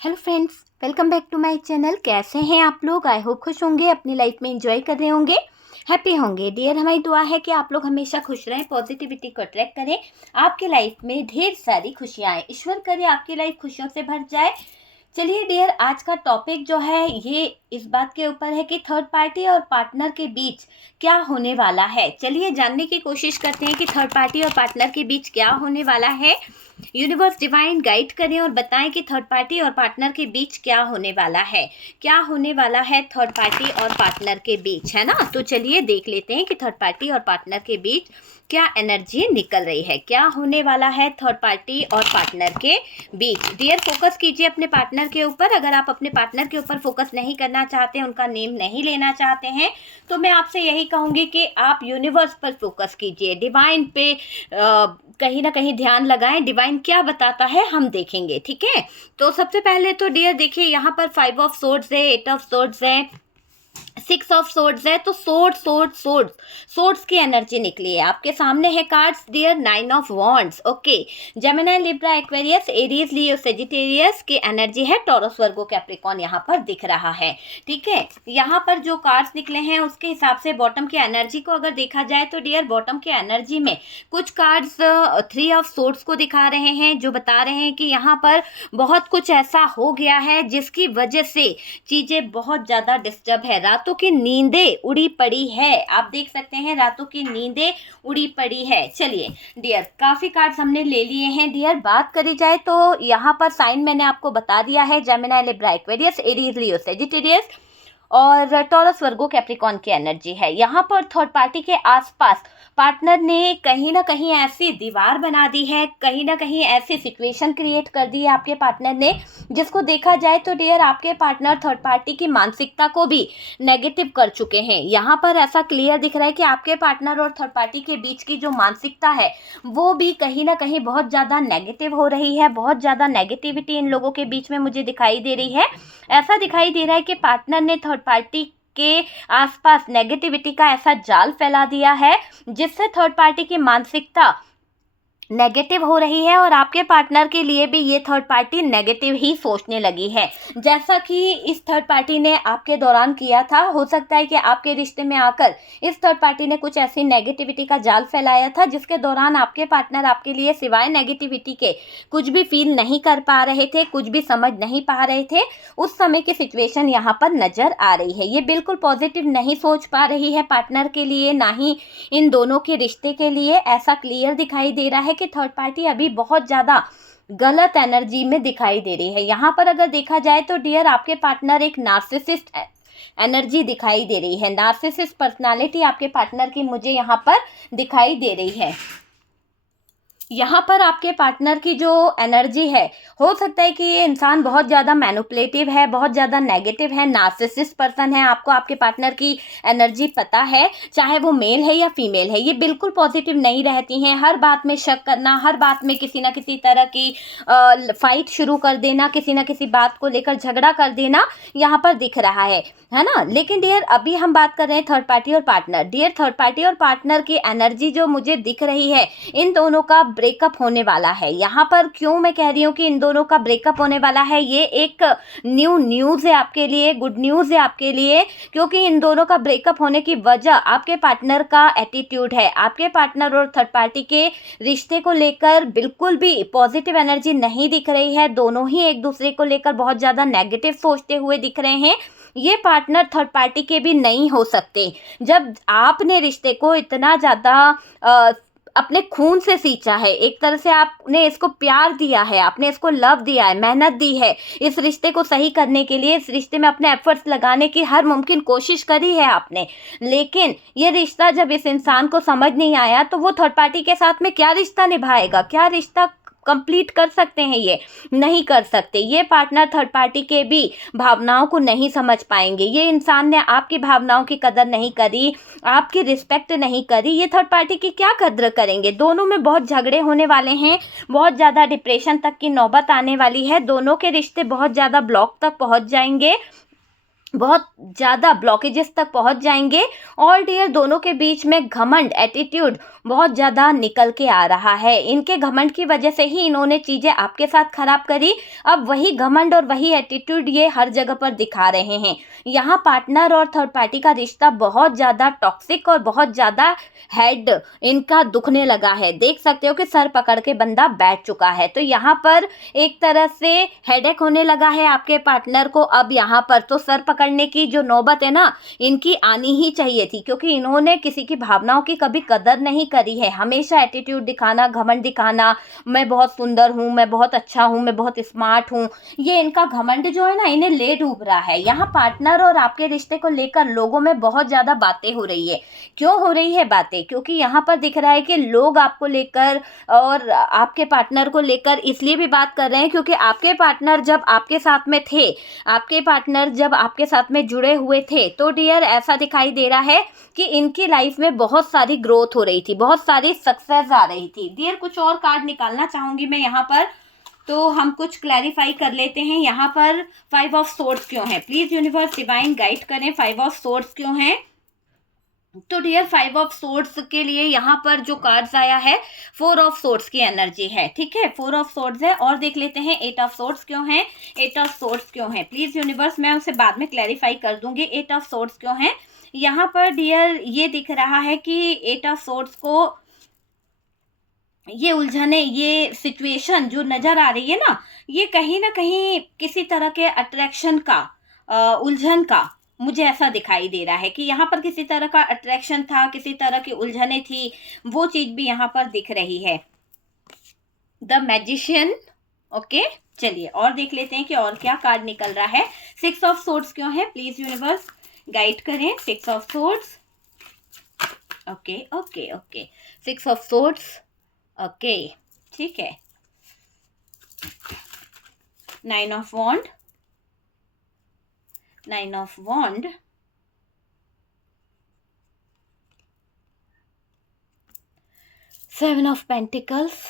Hello friends, welcome back to my channel. कैसे हैं आप लोग? आई होप खुश होंगे, अपनी लाइफ में एंजॉय कर रहे होंगे, हैप्पी होंगे। डियर, हमारी दुआ है कि आप लोग हमेशा खुश रहें, पॉजिटिविटी को अट्रैक्ट करें, आपके लाइफ में ढेर सारी खुशियाँ आए। ईश्वर करे आपकी लाइफ खुशियों से भर जाए। चलिए डियर, आज का टॉपिक जो है ये इस बात के ऊपर है कि थर्ड पार्टी और पार्टनर के बीच क्या होने वाला है। चलिए जानने की कोशिश करते हैं कि थर्ड पार्टी और पार्टनर के बीच क्या होने वाला है। यूनिवर्स डिवाइन गाइड करें और बताएं कि थर्ड पार्टी और पार्टनर के बीच क्या होने वाला है। क्या होने वाला है थर्ड पार्टी और पार्टनर के बीच, है ना। तो चलिए देख लेते हैं कि थर्ड पार्टी और पार्टनर के बीच क्या एनर्जी निकल रही है, क्या होने वाला है थर्ड पार्टी और पार्टनर के बीच। डियर, फोकस कीजिए अपने पार्टनर के ऊपर। अगर आप अपने पार्टनर के ऊपर फोकस नहीं करना चाहते, उनका नेम नहीं लेना चाहते हैं, तो मैं आपसे यही कहूँगी कि आप यूनिवर्स पर फोकस कीजिए, डिवाइन पे कहीं ना कहीं ध्यान लगाएं। डिवाइन क्या बताता है हम देखेंगे, ठीक है। तो सबसे पहले तो डियर देखिए, यहाँ पर 5 ऑफ सोर्ड्स है, 8 ऑफ सोर्ड्स है, 6 ऑफ सोर्ड्स है। तो सोर्ड्स की एनर्जी निकली है। आपके सामने है cards dear, 9 of wands. Okay, Gemini, Libra, Aquarius, Aries, Leo, Sagittarius की एनर्जी है। टॉरस, वर्गो, कैप्रिकॉर्न यहाँ पर दिख रहा है, ठीक है। यहाँ पर जो कार्ड्स निकले हैं उसके हिसाब से बॉटम की एनर्जी को अगर देखा जाए तो डियर, बॉटम की एनर्जी में कुछ कार्ड्स 3 ऑफ सोर्ड्स को दिखा रहे हैं, जो बता रहे हैं कि यहाँ पर बहुत कुछ ऐसा हो गया है जिसकी वजह से चीज़ें बहुत ज़्यादा डिस्टर्ब है। रातों की नींदें उड़ी पड़ी है, आप देख सकते हैं, रातों की नींदें उड़ी पड़ी है। चलिए डियर, काफ़ी कार्ड्स हमने ले लिए हैं। डियर, बात करी जाए तो यहाँ पर साइन मैंने आपको बता दिया है, Gemini, Libra, Aquarius, Aries, Leo, Sagittarius और टॉरस, वर्गो, कैप्रिकॉर्न की एनर्जी है। यहाँ पर थर्ड पार्टी के आसपास पार्टनर ने कहीं ना कहीं ऐसी दीवार बना दी है, कहीं ना कहीं ऐसी सिचुएशन क्रिएट कर दी है आपके पार्टनर ने, जिसको देखा जाए तो डियर आपके पार्टनर थर्ड पार्टी की मानसिकता को भी नेगेटिव कर चुके हैं। यहाँ पर ऐसा क्लियर दिख रहा है कि आपके पार्टनर और थर्ड पार्टी के बीच की जो मानसिकता है वो भी कहीं ना कहीं बहुत ज़्यादा नेगेटिव हो रही है। बहुत ज़्यादा नेगेटिविटी इन लोगों के बीच में मुझे दिखाई दे रही है। ऐसा दिखाई दे रहा है कि पार्टनर ने थर्ड पार्टी के आसपास नेगेटिविटी का ऐसा जाल फैला दिया है जिससे थर्ड पार्टी की मानसिकता नेगेटिव हो रही है और आपके पार्टनर के लिए भी ये थर्ड पार्टी नेगेटिव ही सोचने लगी है, जैसा कि इस थर्ड पार्टी ने आपके दौरान किया था। हो सकता है कि आपके रिश्ते में आकर इस थर्ड पार्टी ने कुछ ऐसी नेगेटिविटी का जाल फैलाया था जिसके दौरान आपके पार्टनर आपके लिए सिवाय नेगेटिविटी के कुछ भी फील नहीं कर पा रहे थे, कुछ भी समझ नहीं पा रहे थे। उस समय की सिचुएशन यहाँ पर नजर आ रही है। ये बिल्कुल पॉजिटिव नहीं सोच पा रही है पार्टनर के लिए, ना ही इन दोनों के रिश्ते के लिए। ऐसा क्लियर दिखाई दे रहा है कि थर्ड पार्टी अभी बहुत ज़्यादा गलत एनर्जी में दिखाई दे रही है। यहाँ पर अगर देखा जाए तो डियर आपके पार्टनर एक नार्सिसिस्ट एनर्जी दिखाई दे रही है। नार्सिसिस्ट पर्सनालिटी आपके पार्टनर की मुझे यहाँ पर दिखाई दे रही है। यहाँ पर आपके पार्टनर की जो एनर्जी है, हो सकता है कि ये इंसान बहुत ज़्यादा मैनिपुलेटिव है, बहुत ज़्यादा नेगेटिव है, नार्सिसिस्ट पर्सन है। आपको आपके पार्टनर की एनर्जी पता है, चाहे वो मेल है या फीमेल है, ये बिल्कुल पॉजिटिव नहीं रहती हैं। हर बात में शक करना, हर बात में किसी ना किसी तरह की फाइट शुरू कर देना, किसी ना किसी बात को लेकर झगड़ा कर देना यहाँ पर दिख रहा है ना। लेकिन डियर अभी हम बात कर रहे हैं थर्ड पार्टी और पार्टनर। डियर, थर्ड पार्टी और पार्टनर की एनर्जी जो मुझे दिख रही है, इन दोनों का ब्रेकअप होने वाला है। यहाँ पर क्यों मैं कह रही हूँ कि इन दोनों का ब्रेकअप होने वाला है, ये एक न्यूज़ है आपके लिए, गुड न्यूज़ है आपके लिए, क्योंकि इन दोनों का ब्रेकअप होने की वजह आपके पार्टनर का एटीट्यूड है। आपके पार्टनर और थर्ड पार्टी के रिश्ते को लेकर बिल्कुल भी पॉजिटिव एनर्जी नहीं दिख रही है। दोनों ही एक दूसरे को लेकर बहुत ज़्यादा नेगेटिव सोचते हुए दिख रहे हैं। ये पार्टनर थर्ड पार्टी के भी नहीं हो सकते। जब आपने रिश्ते को इतना ज़्यादा अपने खून से सींचा है, एक तरह से आपने इसको प्यार दिया है, आपने इसको लव दिया है, मेहनत दी है, इस रिश्ते को सही करने के लिए, इस रिश्ते में अपने एफर्ट्स लगाने की हर मुमकिन कोशिश करी है आपने। लेकिन ये रिश्ता जब इस इंसान को समझ नहीं आया तो वो थर्ड पार्टी के साथ में क्या रिश्ता निभाएगा, क्या रिश्ता कंप्लीट कर सकते हैं? ये नहीं कर सकते। ये पार्टनर थर्ड पार्टी के भी भावनाओं को नहीं समझ पाएंगे। ये इंसान ने आपकी भावनाओं की कदर नहीं करी, आपकी रिस्पेक्ट नहीं करी, ये थर्ड पार्टी की क्या कद्र करेंगे? दोनों में बहुत झगड़े होने वाले हैं, बहुत ज़्यादा डिप्रेशन तक की नौबत आने वाली है, दोनों के रिश्ते बहुत ज़्यादा ब्लॉक तक पहुँच जाएंगे। बहुत ज़्यादा ब्लॉकेजेस तक पहुंच जाएंगे। और डियर दोनों के बीच में घमंड एटीट्यूड बहुत ज़्यादा निकल के आ रहा है। इनके घमंड की वजह से ही इन्होंने चीज़ें आपके साथ खराब करी। अब वही घमंड और वही एटीट्यूड ये हर जगह पर दिखा रहे हैं। यहाँ पार्टनर और थर्ड पार्टी का रिश्ता बहुत ज़्यादा टॉक्सिक और बहुत ज़्यादा हेड इनका दुखने लगा है। देख सकते हो कि सर पकड़ के बंदा बैठ चुका है। तो यहाँ पर एक तरह से हेडेक होने लगा है आपके पार्टनर को। अब यहाँ पर तो सर पकड़ने की जो नौबत है ना, इनकी आनी ही चाहिए थी, क्योंकि इन्होंने किसी की भावनाओं की कभी कदर नहीं करी है। हमेशा एटीट्यूड दिखाना, घमंड दिखाना, मैं बहुत सुंदर हूँ, मैं बहुत अच्छा हूँ, मैं बहुत स्मार्ट हूँ, ये इनका घमंड जो है ना, इन्हें ले डूब रहा है। यहाँ पार्टनर और आपके रिश्ते को लेकर लोगों में बहुत ज़्यादा बातें हो रही है। क्यों हो रही है बातें? क्योंकि यहाँ पर दिख रहा है कि लोग आपको लेकर और आपके पार्टनर को लेकर इसलिए भी बात कर रहे हैं क्योंकि आपके पार्टनर जब आपके साथ में थे, आपके पार्टनर जब आपके साथ में जुड़े हुए थे, तो डियर ऐसा दिखाई दे रहा है कि इनकी लाइफ में बहुत सारी ग्रोथ हो रही थी, बहुत सारी सक्सेस आ रही थी। डियर कुछ और कार्ड निकालना चाहूंगी मैं यहाँ पर, तो हम कुछ क्लैरिफाई कर लेते हैं। यहाँ पर 5 ऑफ सोर्ड्स क्यों है? प्लीज यूनिवर्स डिवाइन गाइड करें, 5 ऑफ सोर्ड्स क्यों है? तो डियर 5 ऑफ सोर्ड्स के लिए यहाँ पर जो कार्ड्स आया है 4 ऑफ सोर्ड्स की एनर्जी है। ठीक है, 4 ऑफ सोर्ड्स है। और देख लेते हैं 8 ऑफ सोर्ड्स क्यों है? 8 ऑफ सोर्ड्स क्यों है? प्लीज यूनिवर्स, मैं उसे बाद में क्लैरिफाई कर दूंगी। 8 ऑफ सोर्ड्स क्यों है? यहाँ पर डियर ये दिख रहा है कि 8 ऑफ सोर्ड्स को ये उलझने, ये सिचुएशन जो नजर आ रही है ना, ये कहीं ना कहीं किसी तरह के अट्रैक्शन का, उलझन का मुझे ऐसा दिखाई दे रहा है कि यहाँ पर किसी तरह का अट्रैक्शन था, किसी तरह की उलझने थी, वो चीज भी यहाँ पर दिख रही है। The magician. ओके, चलिए और देख लेते हैं कि और क्या कार्ड निकल रहा है। 6 ऑफ सोर्ड्स क्यों है? प्लीज यूनिवर्स गाइड करें। 6 of swords. Okay okay okay, 6 of swords. Okay, ठीक है। 9 of wand, 9 of wand, 7 of pentacles.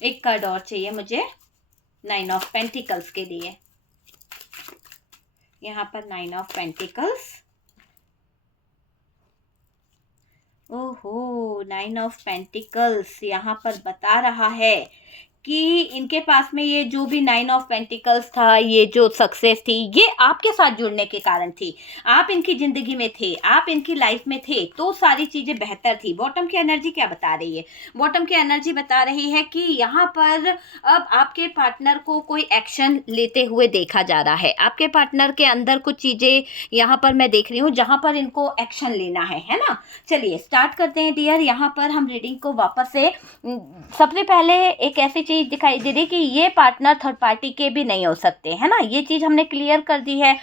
एक कार्ड और चाहिए मुझे 9 ऑफ पेंटिकल्स के लिए। यहाँ पर 9 ऑफ पेंटिकल्स। ओहो, 9 ऑफ पेंटिकल्स यहाँ पर बता रहा है कि इनके पास में ये जो भी 9 ऑफ पेंटिकल्स था, ये जो सक्सेस थी, ये आपके साथ जुड़ने के कारण थी। आप इनकी जिंदगी में थे, आप इनकी लाइफ में थे, तो सारी चीजें बेहतर थी। बॉटम की एनर्जी क्या बता रही है? बॉटम की एनर्जी बता रही है कि यहाँ पर अब आपके पार्टनर को कोई एक्शन लेते हुए देखा जा रहा है। आपके पार्टनर के अंदर कुछ चीजें यहाँ पर मैं देख रही हूँ जहाँ पर इनको एक्शन लेना है ना। चलिए स्टार्ट करते हैं डियर। यहाँ पर हम रीडिंग को वापस से, सबसे पहले एक ऐसी चीज दिखाई दे रही कि ये पार्टनर थर्ड पार्टी के भी नहीं हो सकते, है ना। ये चीज हमने क्लियर कर दी है।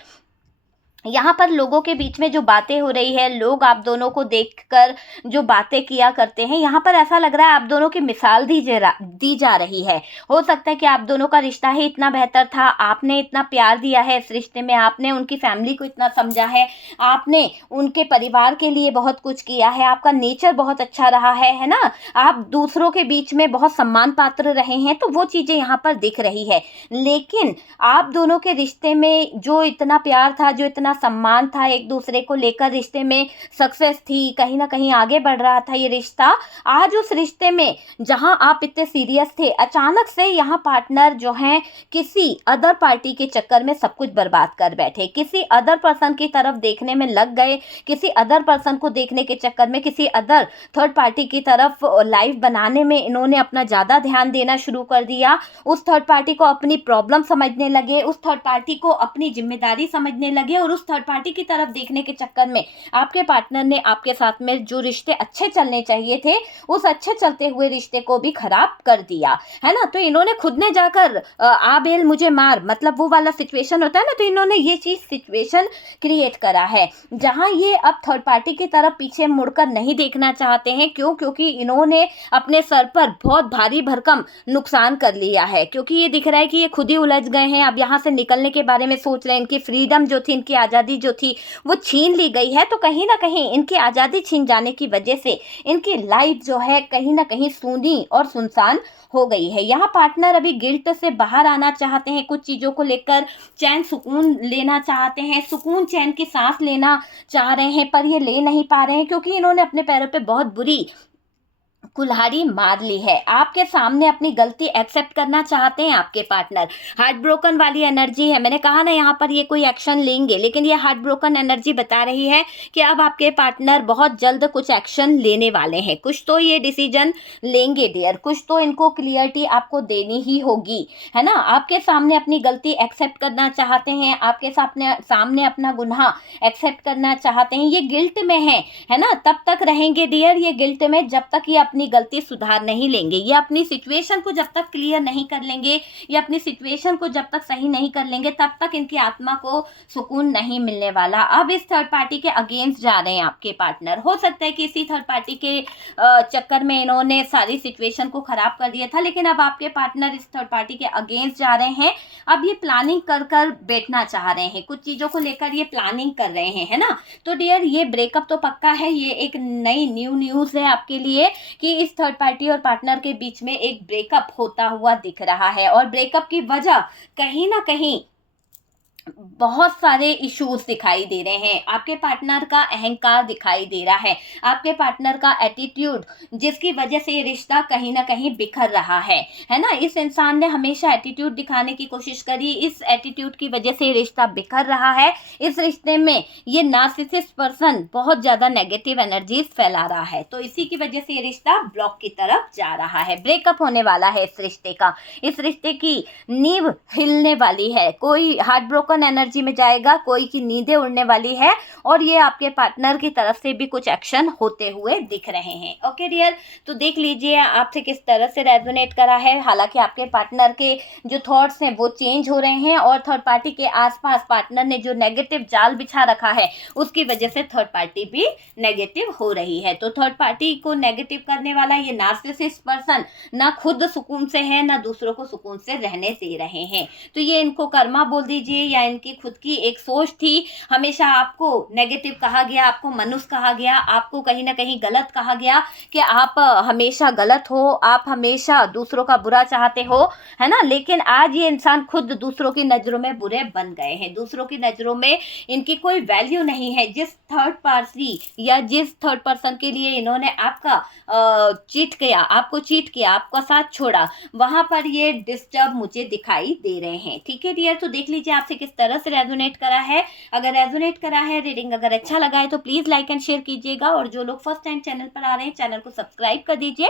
यहाँ पर लोगों के बीच में जो बातें हो रही है, लोग आप दोनों को देखकर जो बातें किया करते हैं, यहाँ पर ऐसा लग रहा है आप दोनों की मिसाल दी जा रही है। हो सकता है कि आप दोनों का रिश्ता ही इतना बेहतर था, आपने इतना प्यार दिया है इस रिश्ते में, आपने उनकी फैमिली को इतना समझा है, आपने उनके परिवार के लिए बहुत कुछ किया है, आपका नेचर बहुत अच्छा रहा है ना। आप दूसरों के बीच में बहुत सम्मान पात्र रहे हैं, तो वो चीज़ें यहाँ पर दिख रही है। लेकिन आप दोनों के रिश्ते में जो इतना प्यार था, जो इतना सम्मान था, एक दूसरे को लेकर रिश्ते में सक्सेस थी, कहीं ना कहीं आगे बढ़ रहा था ये रिश्ता, आज उस रिश्ते में जहां आप इतने सीरियस थे, अचानक से यहाँ पार्टनर जो हैं किसी अदर पार्टी के चक्कर में सब कुछ बर्बाद कर बैठे, किसी अदर पर्सन की तरफ देखने में लग गए, किसी अदर पर्सन को देखने के चक्कर में किसी अदर थर्ड पार्टी की तरफ लाइफ बनाने में इन्होंने अपना ज़्यादा ध्यान देना शुरू कर दिया। उस थर्ड पार्टी को अपनी प्रॉब्लम समझने लगे, उस थर्ड पार्टी को अपनी जिम्मेदारी समझने लगे, और उस थर्ड पार्टी की तरफ देखने के चक्कर में आपके पार्टनर ने आपके साथ में जो रिश्ते अच्छे चलने चाहिए थे, उस अच्छे चलते हुए रिश्ते को भी खराब कर दिया, है ना। तो इन्होंने खुद ने जाकर आ बेल मुझे मार, मतलब वो वाला सिचुएशन होता है ना, तो इन्होंने ये चीज सिचुएशन क्रिएट करा है जहां ये अब थर्ड पार्टी की तरफ पीछे मुड़कर नहीं देखना चाहते हैं। क्यों? क्योंकि इन्होंने अपने सर पर बहुत भारी भरकम नुकसान कर लिया है, क्योंकि ये दिख रहा है कि ये खुद ही उलझ गए हैं। अब यहाँ से निकलने के बारे में सोच रहे हैं, इनकी फ्रीडम जो थी, इनकी आज़ादी जो थी वो छीन ली गई है, तो कहीं ना कहीं इनकी आज़ादी छीन जाने की वजह से इनकी लाइफ जो है कहीं ना कहीं सूनी और सुनसान हो गई है। यहाँ पार्टनर अभी गिल्ट से बाहर आना चाहते हैं, कुछ चीज़ों को लेकर चैन सुकून लेना चाहते हैं, सुकून चैन की सांस लेना चाह रहे हैं, पर ये ले नहीं पा रहे हैं क्योंकि इन्होंने अपने पैरों पे बहुत बुरी कुल्हाड़ी मार ली है। आपके सामने अपनी गलती एक्सेप्ट करना चाहते हैं आपके पार्टनर। हार्ट ब्रोकन वाली एनर्जी है, मैंने कहा ना यहाँ पर ये कोई एक्शन लेंगे, लेकिन ये हार्ट ब्रोकन एनर्जी बता रही है कि अब आपके पार्टनर बहुत जल्द कुछ एक्शन लेने वाले हैं। कुछ तो ये डिसीजन लेंगे डियर, कुछ तो इनको क्लियरिटी आपको देनी ही होगी, है ना। आपके सामने अपनी गलती एक्सेप्ट करना चाहते हैं, आपके सामने अपना गुनाह एक्सेप्ट करना चाहते हैं। ये गिल्ट में है ना, तब तक रहेंगे डियर ये गिल्ट में जब तक ये अपनी गलती सुधार नहीं लेंगे, ये अपनी सिचुएशन को जब तक क्लियर नहीं कर लेंगे, ये अपनी सिचुएशन को जब तक सही नहीं कर लेंगे, तब तक इनकी आत्मा को सुकून नहीं मिलने वाला। अब इस थर्ड पार्टी के अगेंस्ट जा रहे हैं आपके पार्टनर। हो सकता है कि इसी थर्ड पार्टी के चक्कर में इन्होंने सारी सिचुएशन को खराब कर दिया था, लेकिन अब आपके पार्टनर इस थर्ड पार्टी के अगेंस्ट जा रहे हैं। अब ये प्लानिंग कर कर बैठना चाह रहे हैं, कुछ चीज़ों को लेकर ये प्लानिंग कर रहे हैं, है ना। तो डियर ये ब्रेकअप तो पक्का है, ये एक नई न्यूज़ है आपके लिए कि इस थर्ड पार्टी और पार्टनर के बीच में एक ब्रेकअप होता हुआ दिख रहा है। और ब्रेकअप की वजह कहीं ना कहीं बहुत सारे इश्यूज दिखाई दे रहे हैं। आपके पार्टनर का अहंकार दिखाई दे रहा है, आपके पार्टनर का एटीट्यूड, जिसकी वजह से ये रिश्ता कहीं ना कहीं बिखर रहा है ना। इस इंसान ने हमेशा एटीट्यूड दिखाने की कोशिश करी, इस एटीट्यूड की वजह से ये रिश्ता बिखर रहा है। इस रिश्ते में ये नार्सिसिस्ट पर्सन बहुत ज़्यादा नेगेटिव एनर्जीज फैला रहा है, तो इसी की वजह से ये रिश्ता ब्लॉक की तरफ जा रहा है। ब्रेकअप होने वाला है इस रिश्ते का, इस रिश्ते की नींव हिलने वाली है। कोई हार्ट ब्रोकन एनर्जी में जाएगा, कोई की नींदें उड़ने वाली है, और ये आपके पार्टनर की तरफ से भी कुछ एक्शन होते हुए दिख रहे हैं। ओके डियर, तो देख लीजिए आपसे किस तरह से रेजोनेट करा है। हालांकि आपके पार्टनर के जो थॉट्स हैं वो चेंज हो रहे हैं, और थर्ड पार्टी के आसपास पार्टनर ने जो नेगेटिव जाल बिछा रखा है उसकी वजह से थर्ड पार्टी भी नेगेटिव हो रही है। तो थर्ड पार्टी को नेगेटिव करने वाला ये नार्सिसिस्ट पर्सन ना खुद सुकून से है, ना दूसरों को सुकून से रहने दे रहे हैं। तो ये इनको कर्मा बोल दीजिए, या इनकी खुद की एक सोच थी। हमेशा आपको नेगेटिव कहा गया, आपको मनुष्य कहा गया, आपको कहीं ना कहीं गलत कहा गया कि आप हमेशा गलत हो, आप हमेशा दूसरों का बुरा चाहते हो, है ना। लेकिन आज ये इंसान खुद दूसरों की नज़रों में बुरे बन गए हैं, दूसरों की नज़रों में इनकी कोई वैल्यू नहीं है। जिस थर्ड पार्टी या जिस थर्ड पर्सन के लिए इन्होंने आपका चीट किया, आपको चीट किया, आपका साथ छोड़ा, वहाँ पर ये डिस्टर्ब मुझे दिखाई दे रहे हैं। ठीक है डियर, तो देख लीजिए आपसे किस तरह से रेजोनेट करा है। अगर रेजोनेट करा है, रीडिंग अगर अच्छा लगा है तो प्लीज़ लाइक एंड शेयर कीजिएगा, और जो लोग फर्स्ट टाइम चैनल पर आ रहे हैं चैनल को सब्सक्राइब कर दीजिए।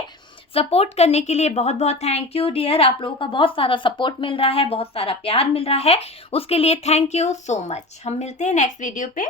सपोर्ट करने के लिए बहुत बहुत थैंक यू डियर। आप लोगों का बहुत सारा सपोर्ट मिल रहा है, बहुत सारा प्यार मिल रहा है, उसके लिए थैंक यू सो मच। हम मिलते हैं नेक्स्ट वीडियो पे।